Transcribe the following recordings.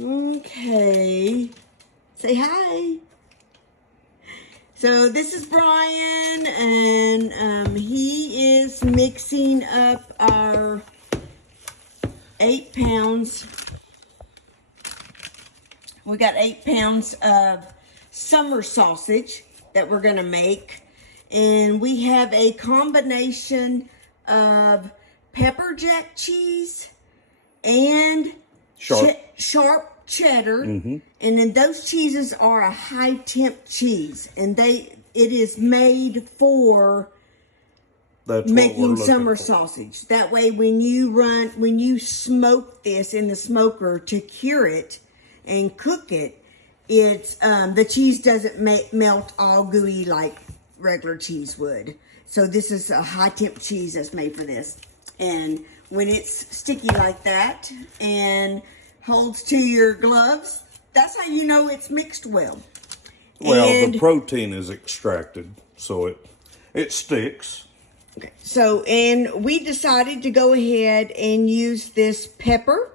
Okay. Say hi. So this is Brian, and he is mixing up our 8 pounds. We got 8 pounds of summer sausage that we're gonna make. And we have a combination of pepper jack cheese and sharp cheddar. And then those cheeses are a high temp cheese, and it is made for making summer sausage. That way when you smoke this in the smoker to cure it and cook it, it's the cheese doesn't melt all gooey like regular cheese would. So this is a high temp cheese that's made for this. And when it's sticky like that and holds to your gloves, that's how you know it's mixed well. Well, the protein is extracted, so it sticks. Okay. So, and we decided to go ahead and use this pepper.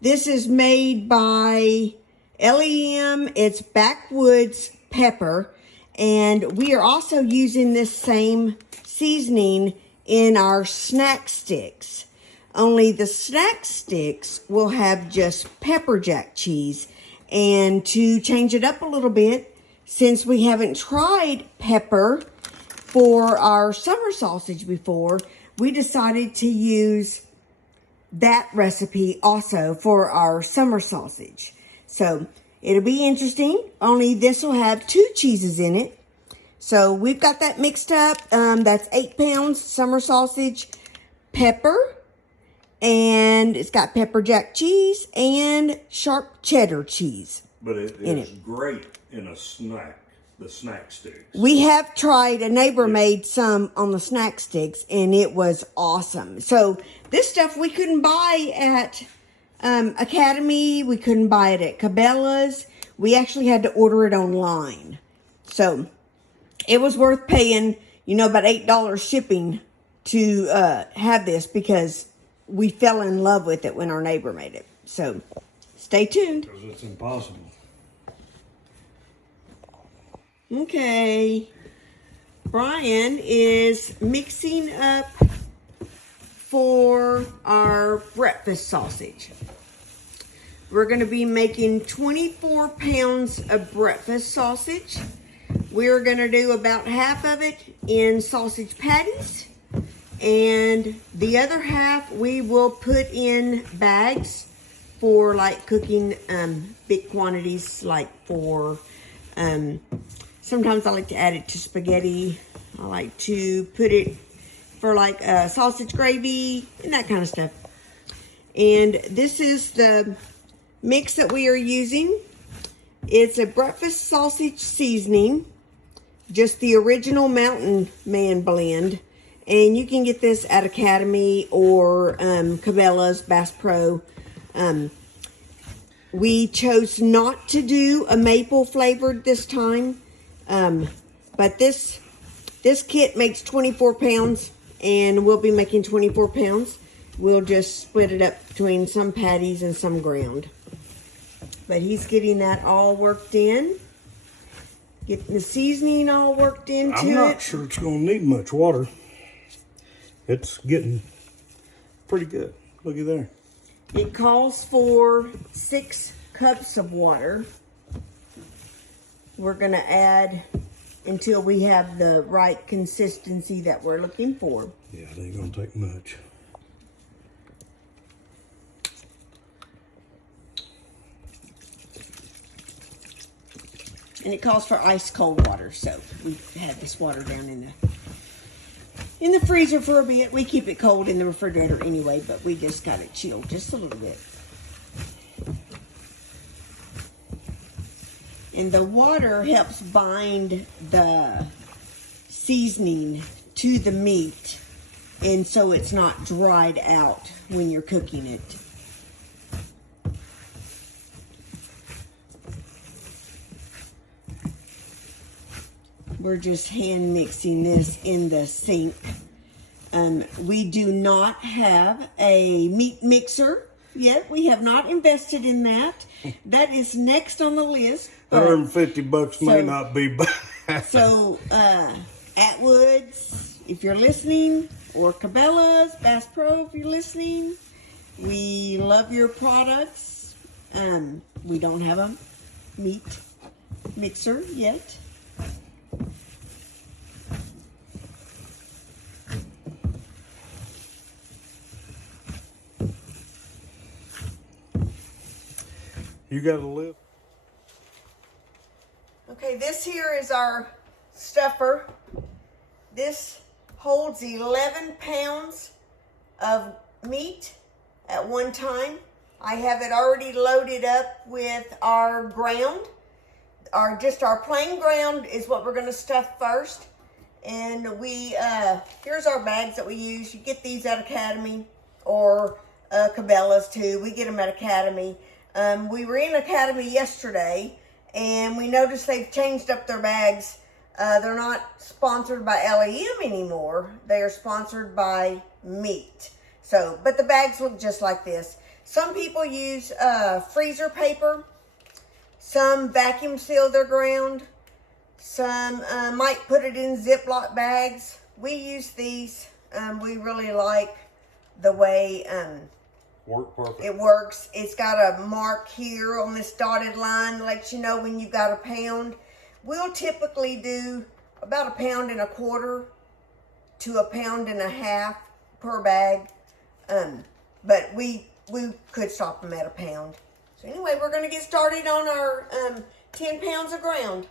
This is made by LEM. It's backwoods pepper. And we are also using this same seasoning in our snack sticks. Only the snack sticks will have just pepper jack cheese. And to change it up a little bit, since we haven't tried pepper for our summer sausage before, we decided to use that recipe also for our summer sausage. So it'll be interesting, only this will have 2 cheeses in it. So we've got that mixed up. That's 8 pounds summer sausage, pepper, and it's got pepper jack cheese and sharp cheddar cheese. But it is great in a snack, the snack sticks. We have tried, a neighbor made some on the snack sticks, and it was awesome. So this stuff we couldn't buy at Academy. We couldn't buy it at Cabela's. We actually had to order it online. So it was worth paying, about $8 shipping to have this, because we fell in love with it when our neighbor made it. So stay tuned. Because it's impossible. Okay. Brian is mixing up for our breakfast sausage. We're going to be making 24 pounds of breakfast sausage. We're going to do about half of it in sausage patties, and the other half we will put in bags for like cooking big quantities, like for sometimes I like to add it to spaghetti. I like to put it for like sausage gravy and that kind of stuff. And this is the mix that we are using. It's a breakfast sausage seasoning, just the original Mountain Man blend. And you can get this at Academy or Cabela's, Bass Pro. We chose not to do a maple flavored this time. But this kit makes 24 pounds, and we'll be making 24 pounds. We'll just split it up between some patties and some ground. But he's getting that all worked in. Getting the seasoning all worked into it. I'm not sure it's going to need much water. It's getting pretty good. Looky there. It calls for 6 cups of water. We're going to add until we have the right consistency that we're looking for. Yeah, it ain't going to take much. And it calls for ice cold water, so we had this water down in the freezer for a bit. We keep it cold in the refrigerator anyway, but we just got it chilled just a little bit. And the water helps bind the seasoning to the meat, and so it's not dried out when you're cooking it. We're just hand mixing this in the sink. We do not have a meat mixer yet. We have not invested in that. That is next on the list. $150 may not be bad. So, Atwoods, if you're listening, or Cabela's, Bass Pro, if you're listening, we love your products. We don't have a meat mixer yet. You got to live. Okay, this here is our stuffer. This holds 11 pounds of meat at one time. I have it already loaded up with our ground. Just our plain ground is what we're gonna stuff first. And here's our bags that we use. You get these at Academy or Cabela's too. We get them at Academy. We were in Academy yesterday and we noticed they've changed up their bags. They're not sponsored by LEM anymore. They are sponsored by meat. So, but the bags look just like this. Some people use freezer paper. Some vacuum seal their ground. Some might put it in Ziploc bags. We use these. We really like the way it works. It's got a mark here on this dotted line that lets you know when you've got a pound. We'll typically do about 1.25 pounds to 1.5 pounds per bag. But we could stop them at 1 pound. So anyway, we're going to get started on our 10 pounds of ground.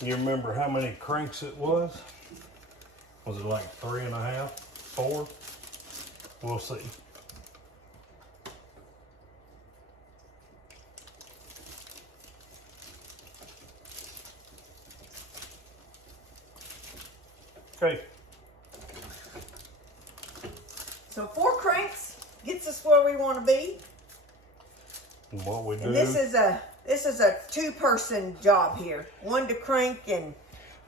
You remember how many cranks it was? Was it like 3.5, 4? We'll see. Okay. So 4 cranks gets us where we want to be. And what we do. And this is a 2-person job here. One to crank and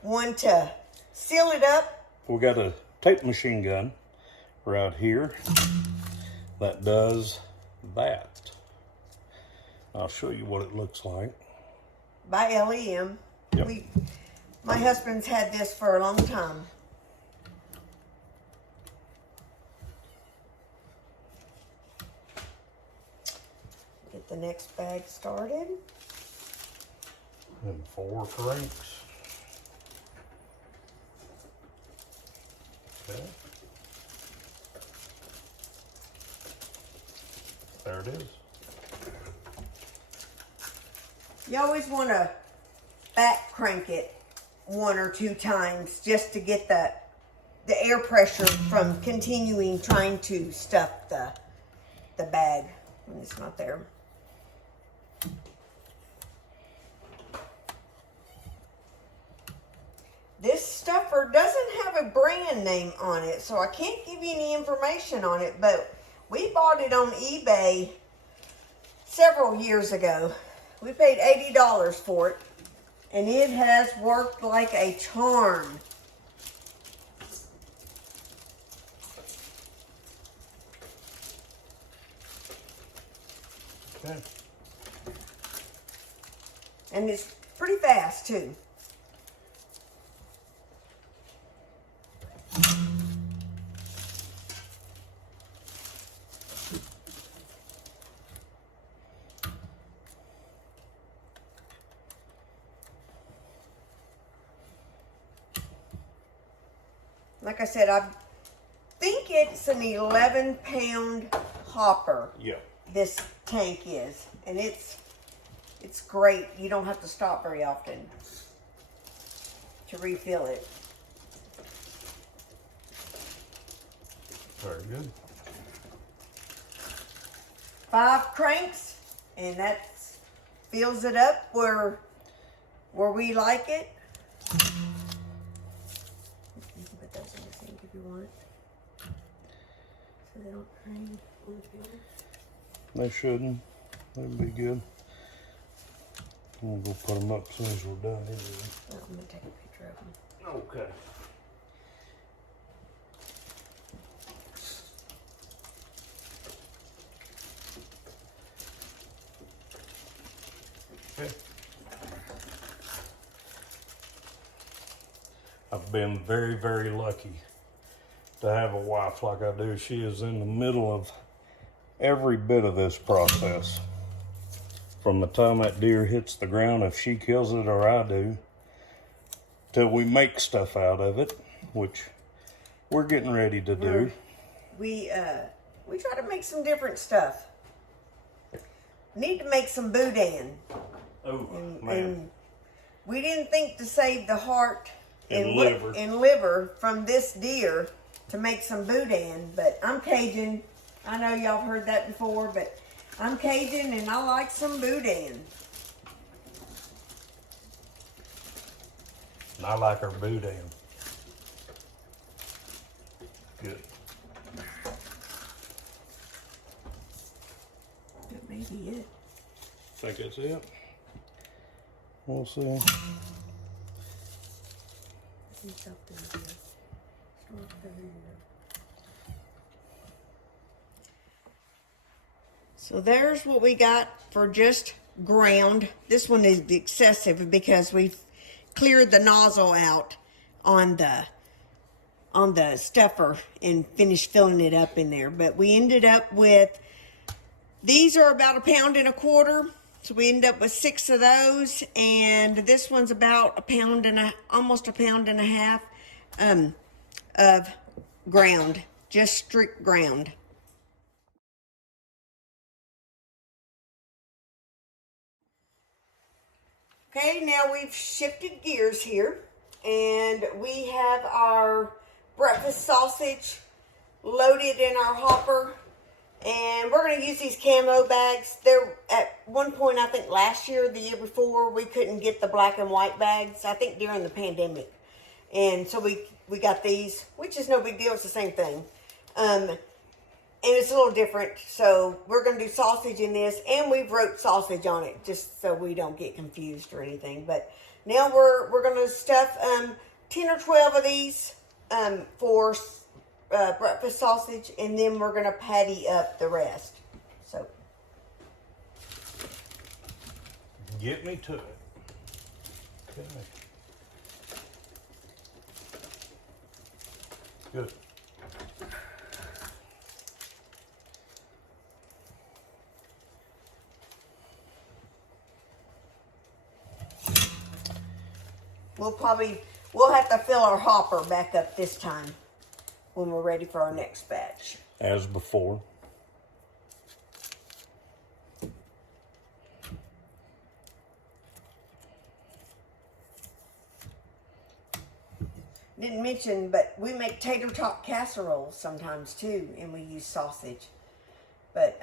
one to seal it up. We got a tape machine gun right here that does that. I'll show you what it looks like. By LEM. Yep. My husband's had this for a long time. Get the next bag started. And 4 cranks. Okay. There it is. You always want to back crank it 1 or 2 times just to get the air pressure from continuing trying to stuff the bag when it's not there. This stuffer doesn't have a brand name on it, so I can't give you any information on it, but we bought it on eBay several years ago. We paid $80 for it, and it has worked like a charm. Okay. And it's pretty fast too. Like I said, I think it's an 11-pound hopper. Yeah. This tank is, and it's great. You don't have to stop very often to refill it. Very good. 5 cranks, and that fills it up where we like it. You can put those in the sink if you want, so they don't hang on the floor. They shouldn't. That'd be good. I'm gonna go put them up as soon as we're done anyway. I'm gonna take a picture of them. Okay. I've been very, very lucky to have a wife like I do. She is in the middle of every bit of this process. From the time that deer hits the ground, if she kills it or I do, till we make stuff out of it, which we're getting ready to do. We try to make some different stuff. Need to make some boudin. Oh, man. And we didn't think to save the heart And liver. and liver from this deer to make some boudin, but I'm Cajun. I know y'all heard that before, but I'm Cajun and I like some boudin. And I like our boudin. Good. That may be it. Think that's it? We'll see. So there's what we got for just ground. This one is excessive because we've cleared the nozzle out on the stuffer and finished filling it up in there. But we ended up with, these are about 1.25 pounds. So we end up with 6 of those, and this one's about almost 1.5 pounds of ground, just strict ground. Okay, now we've shifted gears here, and we have our breakfast sausage loaded in our hopper. And we're going to use these camo bags. They're at one point, I think last year, the year before, we couldn't get the black and white bags. I think during the pandemic. And so we got these, which is no big deal. It's the same thing. And it's a little different. So we're going to do sausage in this. And we've wrote sausage on it just so we don't get confused or anything. But now we're going to stuff 10 or 12 of these for breakfast sausage, and then we're going to patty up the rest. So Get me to it. Okay. Good. we'll have to fill our hopper back up this time when we're ready for our next batch. As before. Didn't mention, but we make tater tot casseroles sometimes too, and we use sausage. But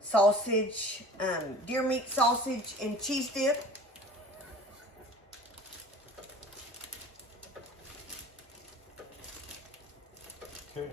sausage, deer meat sausage and cheese dip. Okay.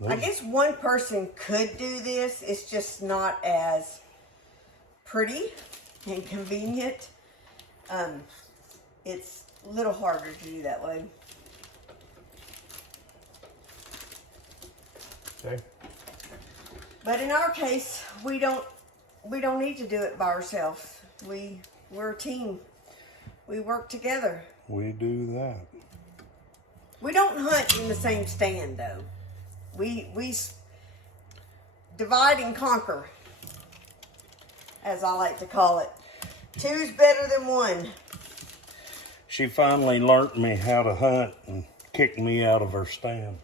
Good. I guess one person could do this. It's just not as pretty and convenient. It's a little harder to do that way. Okay. But in our case, we don't need to do it by ourselves. We're a team. We work together. We do that. We don't hunt in the same stand though. We divide and conquer, as I like to call it. Two's better than one. She finally learnt me how to hunt and kicked me out of her stand.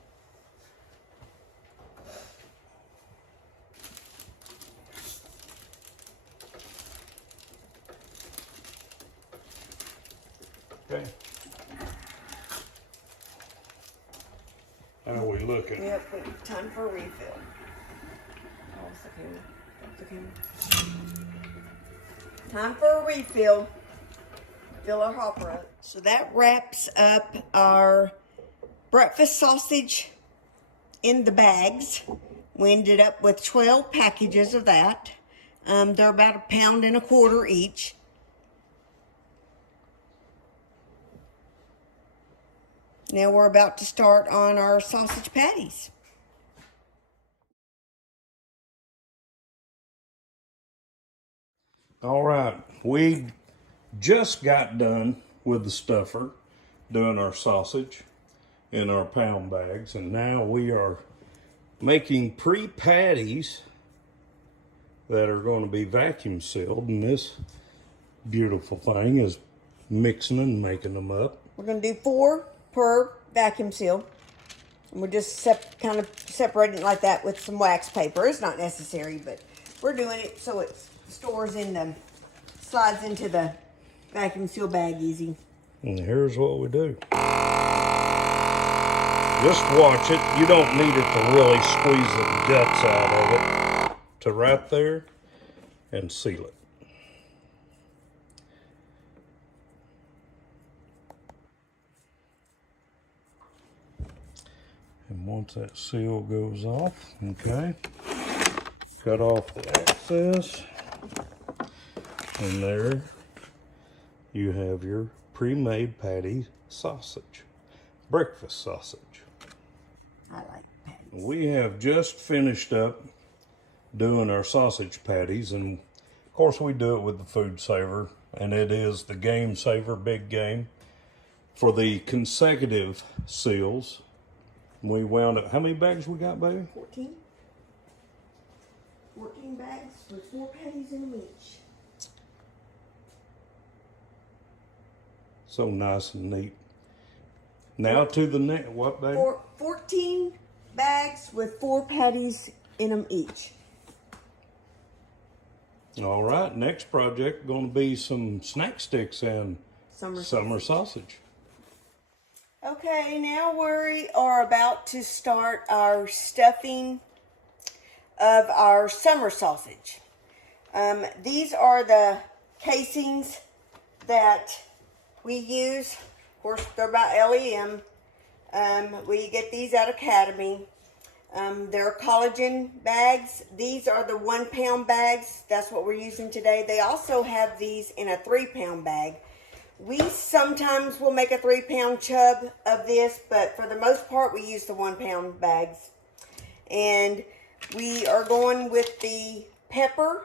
Okay. How are we looking? Yep, time for a refill. Oh, it's the camera. It's the camera. Time for a refill. Fill our hopper up. So that wraps up our breakfast sausage in the bags. We ended up with 12 packages of that. They're about 1.25 pounds each. Now we're about to start on our sausage patties. All right, we just got done with the stuffer, doing our sausage in our pound bags, and now we are making pre-patties that are going to be vacuum sealed, and this beautiful thing is mixing and making them up. We're going to do 4 per vacuum seal. And we're just kind of separating it like that with some wax paper. It's not necessary, but we're doing it so it slides into the vacuum seal bag easy. And here's what we do. Just watch it. You don't need it to really squeeze the guts out of it. To right there and seal it. And once that seal goes off, okay, cut off the excess, and there you have your pre-made patty sausage, breakfast sausage. I like patties. We have just finished up doing our sausage patties, and of course we do it with the Food Saver, and it is the Game Saver Big Game. For the consecutive seals, we wound up, how many bags we got, baby? 14. 14 bags with 4 patties in them each. So nice and neat. Now to the next, what, baby? 14 bags with 4 patties in them each. All right, next project going to be some snack sticks and summer sausage. Okay, now we are about to start our stuffing of our summer sausage. These are the casings that we use. Of course, they're by LEM. We get these at Academy. They're collagen bags. These are the 1 pound bags. That's what we're using today. They also have these in a 3 pound bag. We sometimes will make a 3 pound chub of this, but for the most part, we use the 1 pound bags. And we are going with the pepper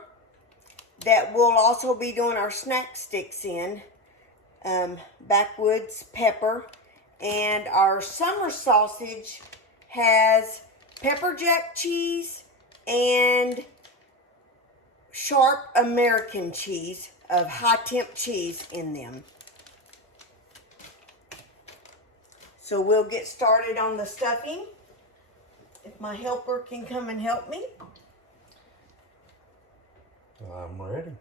that we'll also be doing our snack sticks in. Backwoods pepper. And our summer sausage has pepper jack cheese and sharp American cheese of high temp cheese in them. So we'll get started on the stuffing. If my helper can come and help me. I'm ready.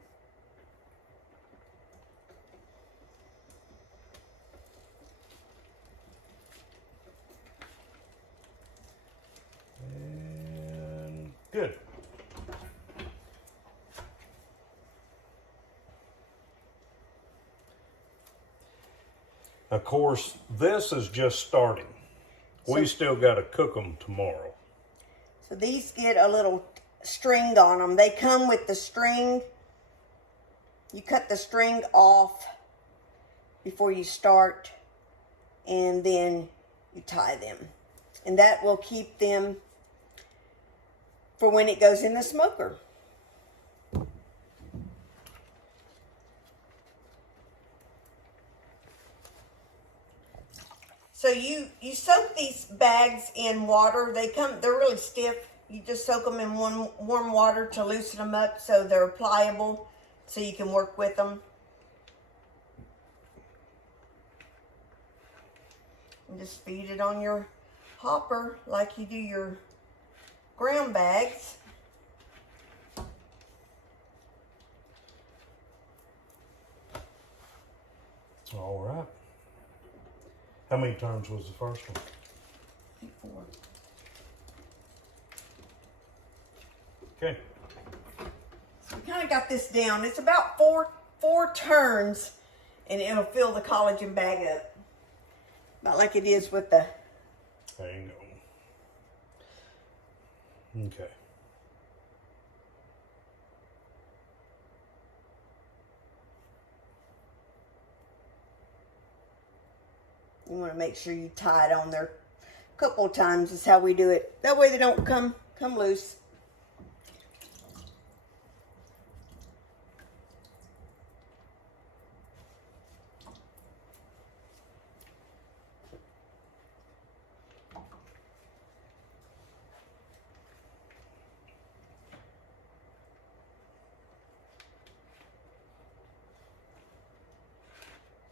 And good. Of course, this is just starting. We still got to cook them tomorrow. So these get a little string on them. They come with the string. You cut the string off before you start, and then you tie them. And that will keep them for when it goes in the smoker. So you soak these bags in water. They're really stiff. You just soak them in warm water to loosen them up so they're pliable, so you can work with them. And just feed it on your hopper like you do your ground bags. All right. How many turns was the first one? I think 4. Okay. So we kind of got this down. It's about four turns, and it'll fill the collagen bag up. About like it is with the... Hang on. Okay. You want to make sure you tie it on there a couple of times is how we do it. That way they don't come loose.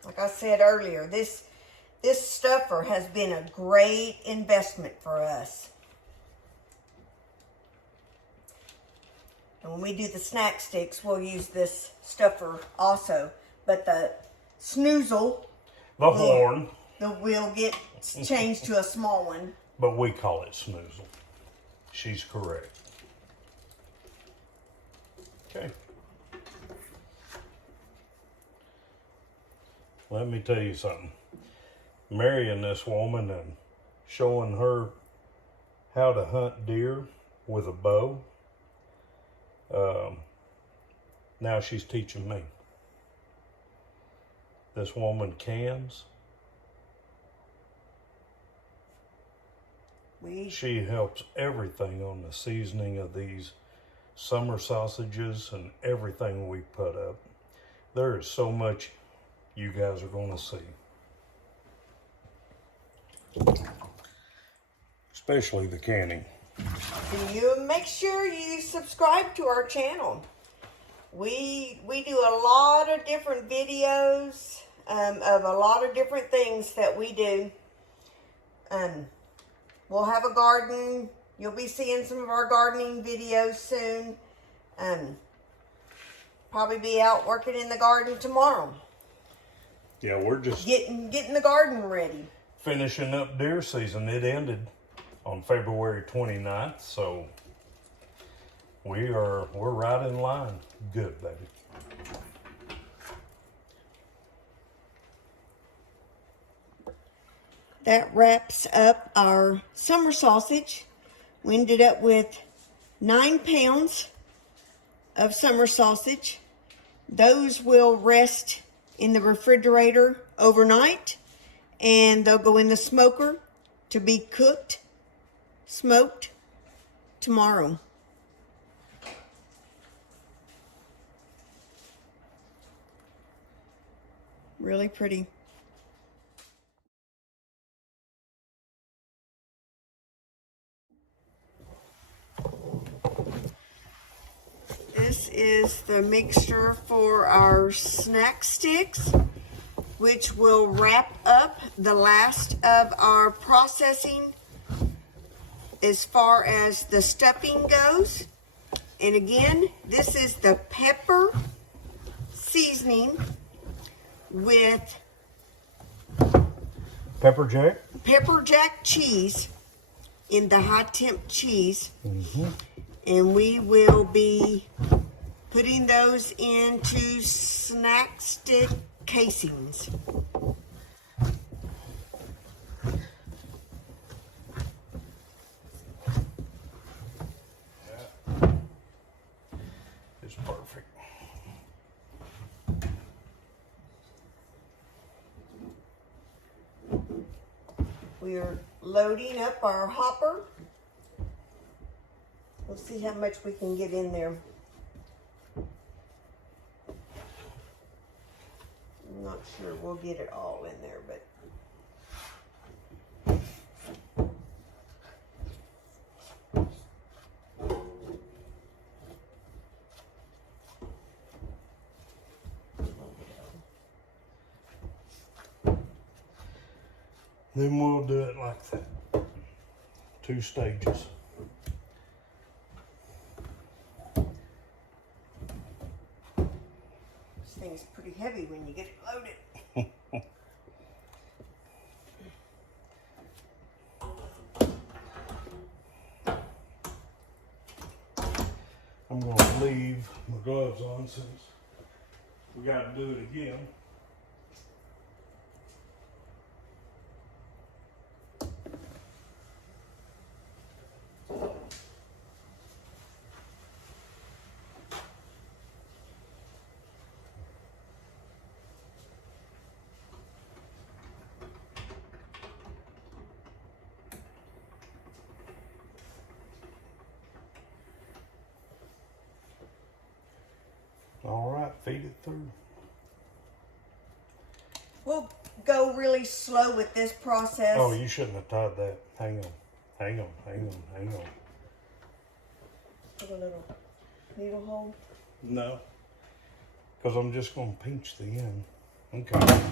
Like I said earlier, this stuffer has been a great investment for us. And when we do the snack sticks, we'll use this stuffer also. But the snoozle, The horn. Will get changed to a small one. But we call it snoozle. She's correct. Okay. Let me tell you something. Marrying this woman and showing her how to hunt deer with a bow, now she's teaching me. This woman cans. She helps everything on the seasoning of these summer sausages and everything we put up. There is so much you guys are going to see. Especially the canning. And you make sure you subscribe to our channel. We do a lot of different videos of a lot of different things that we do. We'll have a garden. You'll be seeing some of our gardening videos soon. Probably be out working in the garden tomorrow. Yeah, we're just getting the garden ready. Finishing up deer season. It ended on February 29th, so we're right in line. Good, baby. That wraps up our summer sausage. We ended up with 9 pounds of summer sausage. Those will rest in the refrigerator overnight, and they'll go in the smoker to be cooked, smoked tomorrow. Really pretty. This is the mixture for our snack sticks, which will wrap up the last of our processing as far as the stuffing goes. And again, this is the pepper seasoning with Pepper jack cheese in the high temp cheese. And we will be putting those into snack stick casings. It's perfect. We are loading up our hopper. We'll see how much we can get in there. I'm not sure we'll get it all in there, but then we'll do it like that. 2 stages. this thing's pretty heavy when you get it loaded. gloves on since we got to do it again. All right, feed it through. We'll go really slow with this process. Oh, you shouldn't have tied that. Hang on, hang on, hang on, hang on. Put a little needle hole. No, because I'm just going to pinch the end. Okay,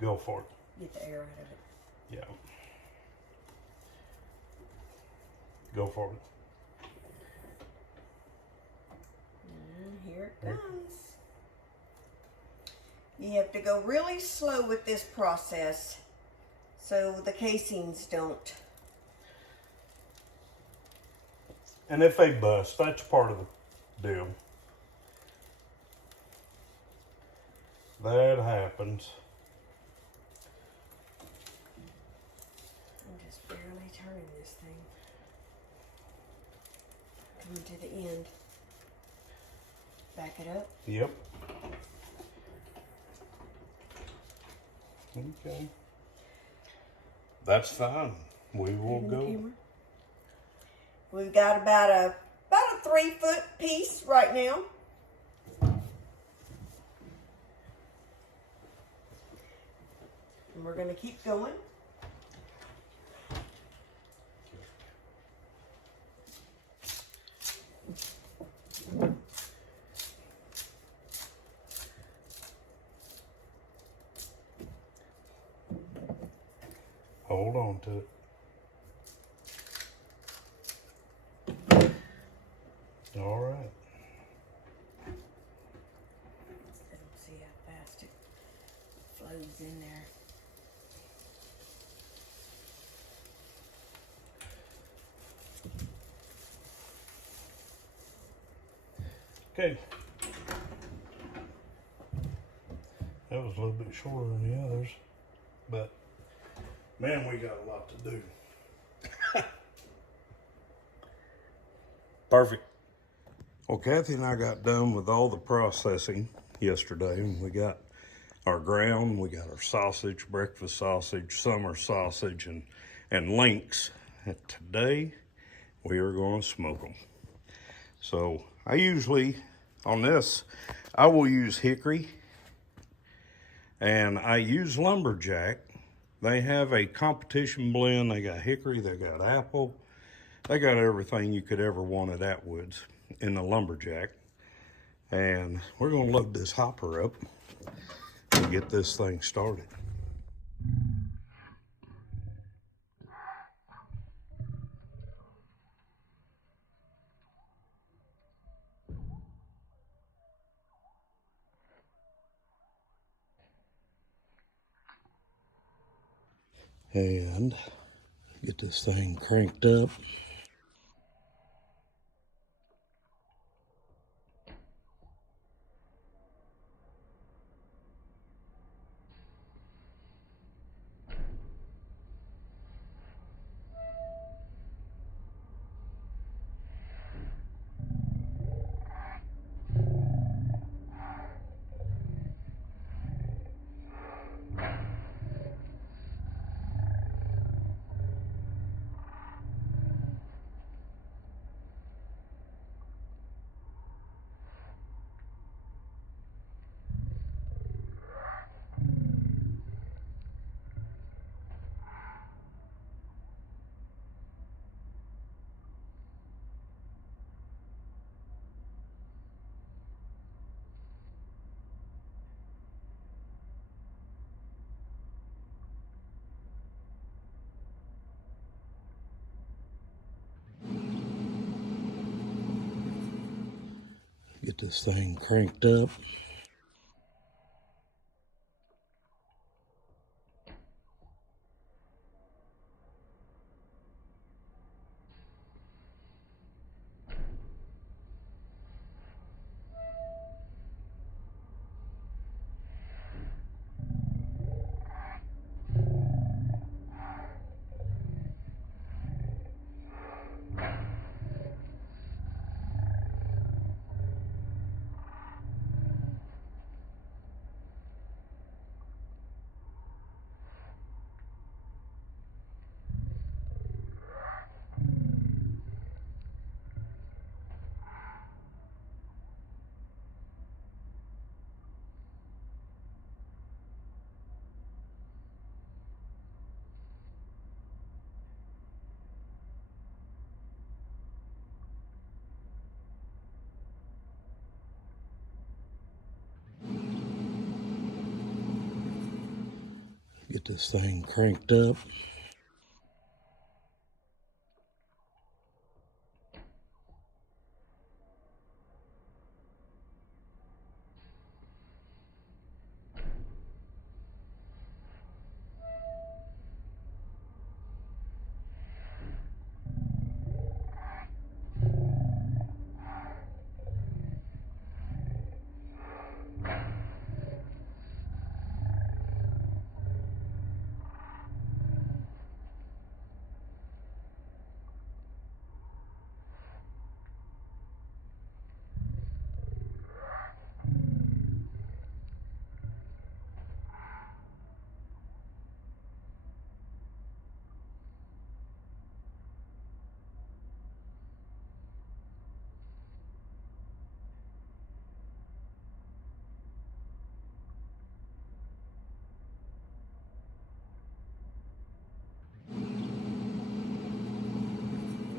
go for it. Get the air out of it. Yeah. Go for it. And here it comes. You have to go really slow with this process so the casings don't. And if they bust, that's part of the deal. That happens. I'm just barely turning this thing. Coming to the end. Back it up. Yep. Okay. That's fine. We will go. We've got about a 3-foot piece right now. And we're going to keep going. Hold on to it. All right. I don't see how fast it flows in there. Okay. That was a little bit shorter than the others, but man, we got a lot to do. Perfect. Well, Kathy and I got done with all the processing yesterday, and we got our ground, we got our sausage, breakfast sausage, summer sausage, and links. And today, we are going to smoke them. So, I usually, on this, I will use hickory, and I use lumberjack. They have a competition blend. They got hickory, they got apple, they got everything you could ever want at Atwood's in the lumberjack. And we're gonna load this hopper up and get this thing started. And get this thing cranked up. Get this thing cranked up. Get this thing cranked up.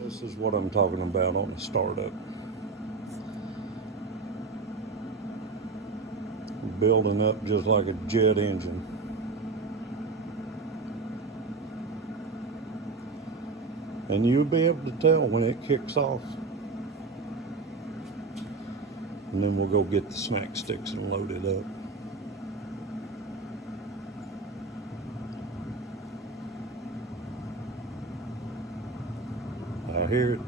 This is what I'm talking about on the startup. Building up just like a jet engine. And you'll be able to tell when it kicks off. And then we'll go get the snack sticks and load it up. I hear it.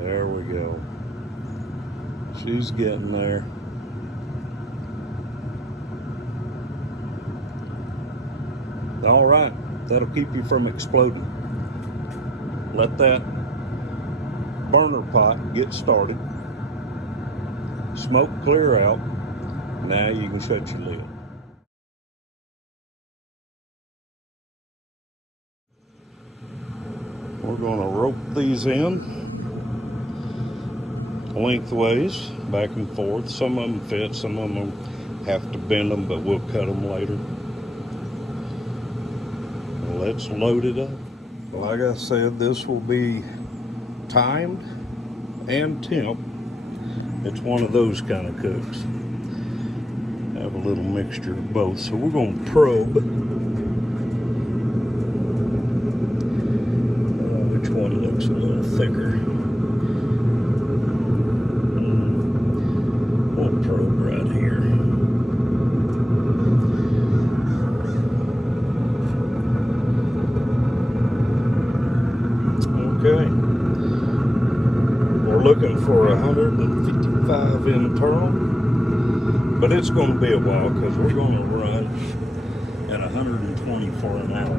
There we go. She's getting there. All right, that'll keep you from exploding. Let that burner pot get started. Smoke clear out. Now you can shut your lid. We're going to rope these in lengthways, back and forth. Some of them fit, some of them have to bend them, but we'll cut them later. Let's load it up. Like I said, this will be timed and temp. It's one of those kind of cooks. Have a little mixture of both. So we're going to probe which one looks a little thicker. We'll probe right here. Okay, we're looking for 155 internal, but it's going to be a while because we're going to run at 120 for an hour.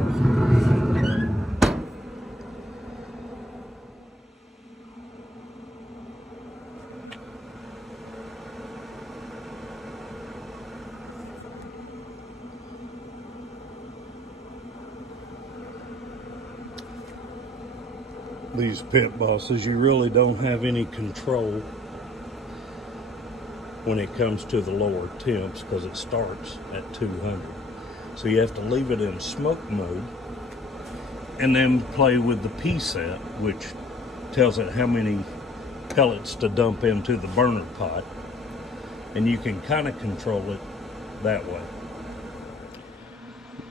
These pit bosses, you really don't have any control when it comes to the lower temps because it starts at 200. So you have to leave it in smoke mode and then play with the P set, which tells it how many pellets to dump into the burner pot, and you can kind of control it that way.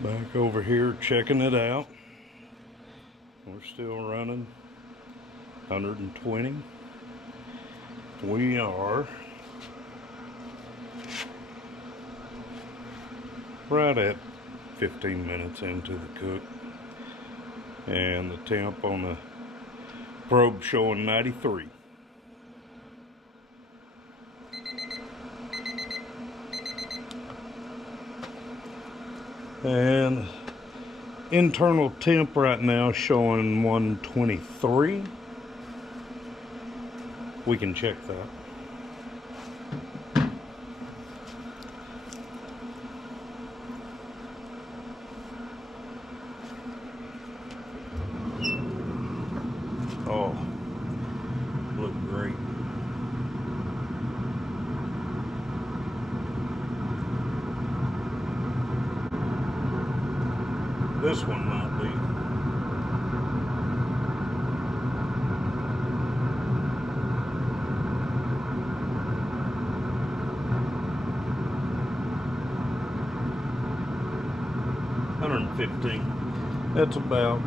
Back over here checking it out. We're still running 120. We are right at 15 minutes into the cook, and the temp on the probe showing 93. And internal temp right now showing 123. We can check that. Oh, look great. This one might be. $115. That's about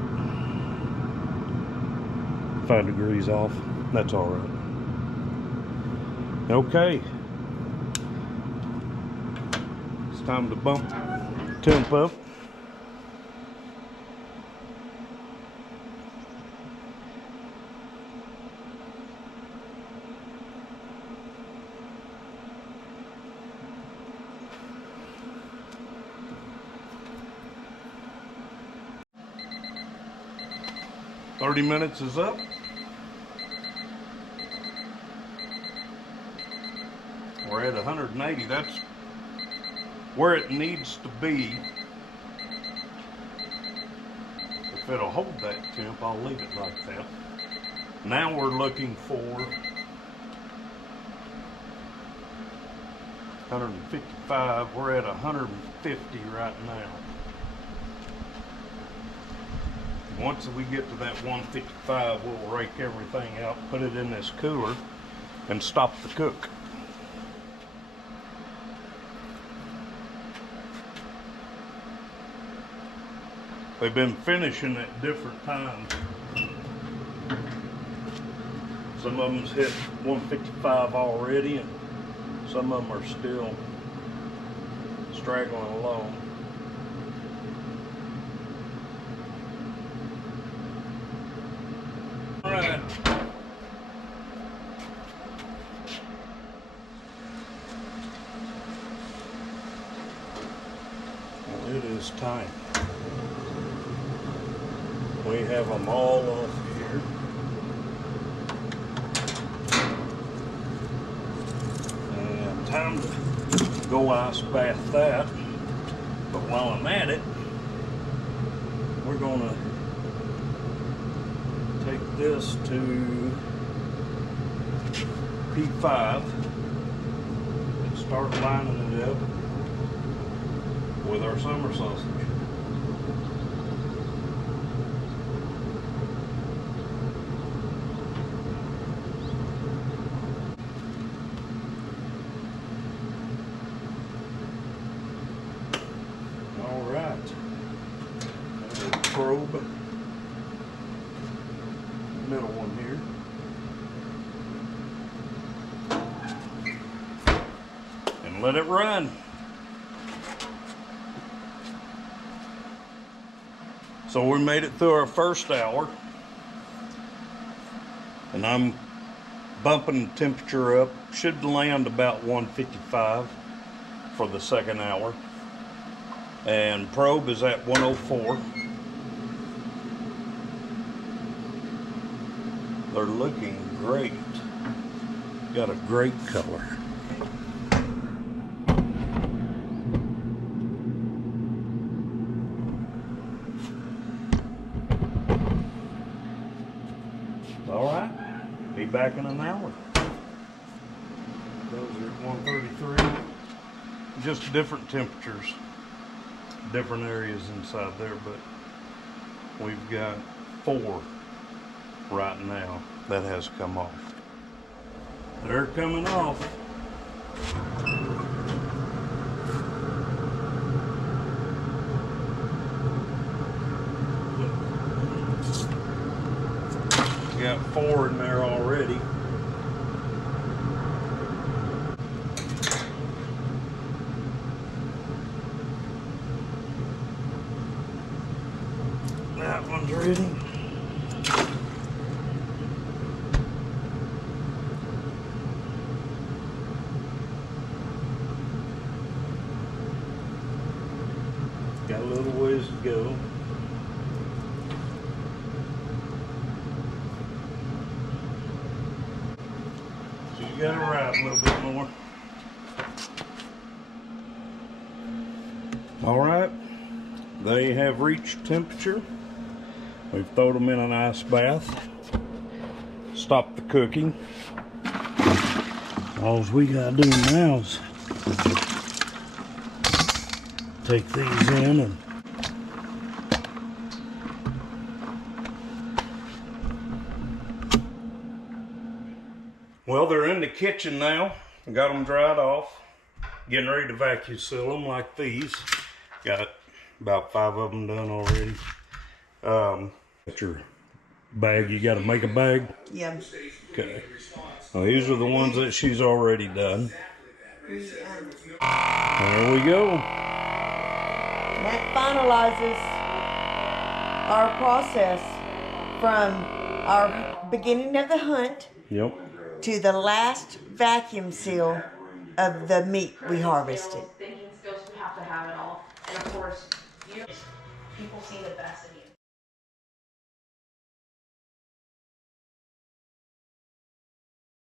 5 degrees off. That's all right. Okay. It's time to bump temp up. "30 minutes is up. We're at 180. That's where it needs to be. If it'll hold that temp, I'll leave it like that. Now we're looking for 155. We're at 150 right now. Once we get to that 155, we'll rake everything out, put it in this cooler, and stop the cook. They've been finishing at different times. Some of them's hit 155 already, and some of them are still straggling along. All right. Well, it is time. We have them all off here. And time to go ice bath that. But while I'm at it, we're gonna take this to P5 and start lining it up with our summer sausage. All right, probe, middle one here. And let it run. So we made it through our first hour, and I'm bumping the temperature up. Should land about 155 for the second hour. And probe is at 104. They're looking great. Got a great color. All right, be back in an hour. Those are at 133. Just different temperatures, different areas inside there, but we've got 4 right now that has come off. They're coming off. Got 4 in there already. That one's ready. Got a little ways to go. So you gotta ride a little bit more. All right, they have reached temperature. We've thrown them in an ice bath. Stop the cooking. All we gotta do now is take these in and Well, they're in the kitchen now. Got them dried off. Getting ready to vacuum seal them like these. Got about 5 of them done already. Got your bag. You got to make a bag? Yeah. Okay. Well, these are the ones that she's already done. There we go. That finalizes our process from our beginning of the hunt Yep. to the last vacuum seal of the meat we harvested. Thinking skills, we have to have it all. And of course, people see the best in you.